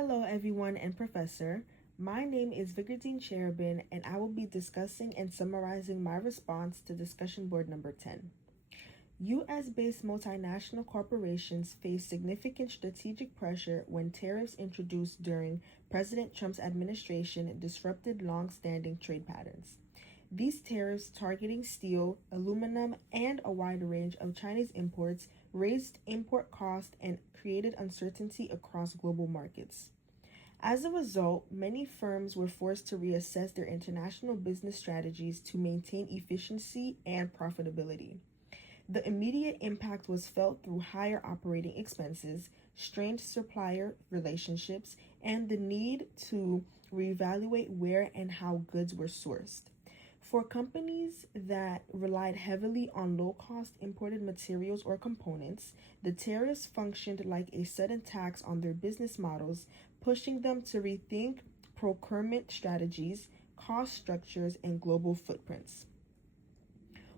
Hello, everyone and Professor. My name is Vigardine Cherubin, and I will be discussing and summarizing my response to discussion board number 10. U.S.-based multinational corporations face significant strategic pressure when tariffs introduced during President Trump's administration disrupted long-standing trade patterns. These tariffs targeting steel, aluminum, and a wide range of Chinese imports raised import costs and created uncertainty across global markets. As a result, many firms were forced to reassess their international business strategies to maintain efficiency and profitability. The immediate impact was felt through higher operating expenses, strained supplier relationships, and the need to reevaluate where and how goods were sourced. For companies that relied heavily on low-cost imported materials or components, the tariffs functioned like a sudden tax on their business models, pushing them to rethink procurement strategies, cost structures, and global footprints.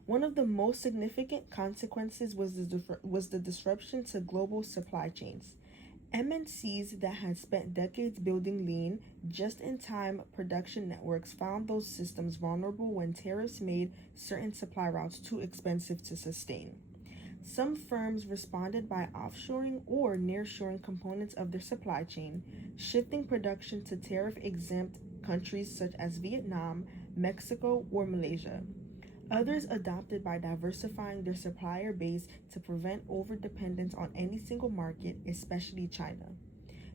One of the most significant consequences was the disruption to global supply chains. MNCs that had spent decades building lean, just-in-time production networks found those systems vulnerable when tariffs made certain supply routes too expensive to sustain. Some firms responded by offshoring or nearshoring components of their supply chain, shifting production to tariff-exempt countries such as Vietnam, Mexico, or Malaysia. Others adopted by diversifying their supplier base to prevent overdependence on any single market, especially China.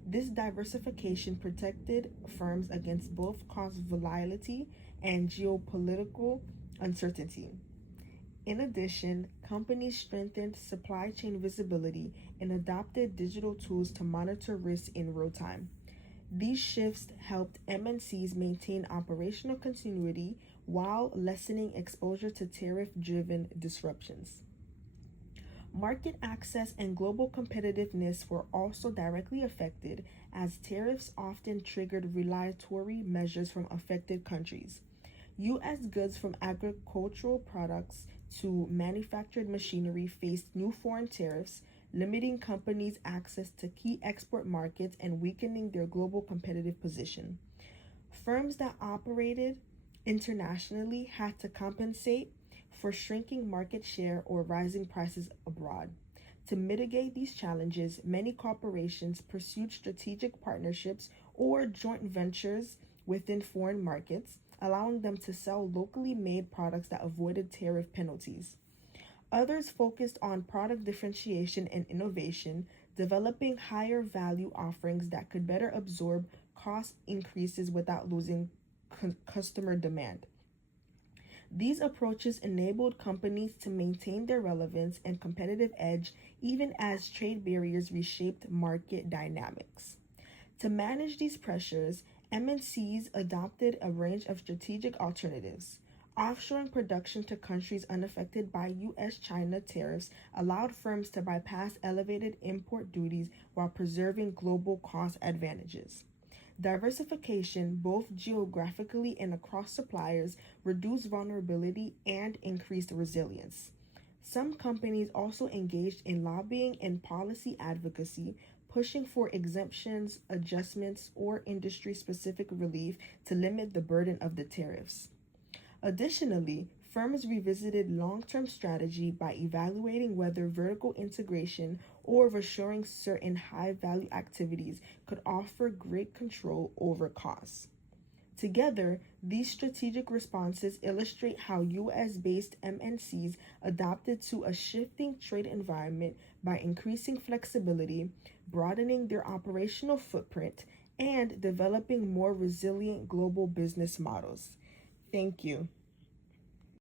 This diversification protected firms against both cost volatility and geopolitical uncertainty. In addition, companies strengthened supply chain visibility and adopted digital tools to monitor risks in real time. These shifts helped MNCs maintain operational continuity while lessening exposure to tariff-driven disruptions. Market access and global competitiveness were also directly affected, as tariffs often triggered retaliatory measures from affected countries. U.S. goods from agricultural products to manufactured machinery faced new foreign tariffs, limiting companies' access to key export markets and weakening their global competitive position. Firms that operated internationally had to compensate for shrinking market share or rising prices abroad. To mitigate these challenges, many corporations pursued strategic partnerships or joint ventures within foreign markets, allowing them to sell locally made products that avoided tariff penalties. Others focused on product differentiation and innovation, developing higher value offerings that could better absorb cost increases without losing customer demand. These approaches enabled companies to maintain their relevance and competitive edge even as trade barriers reshaped market dynamics. To manage these pressures, MNCs adopted a range of strategic alternatives. Offshoring production to countries unaffected by U.S.-China tariffs allowed firms to bypass elevated import duties while preserving global cost advantages. Diversification, both geographically and across suppliers, reduced vulnerability and increased resilience. Some companies also engaged in lobbying and policy advocacy, pushing for exemptions, adjustments, or industry-specific relief to limit the burden of the tariffs. Additionally, firms revisited long-term strategy by evaluating whether vertical integration or reshoring certain high-value activities could offer great control over costs. Together, these strategic responses illustrate how U.S.-based MNCs adapted to a shifting trade environment by increasing flexibility, broadening their operational footprint, and developing more resilient global business models. Thank you.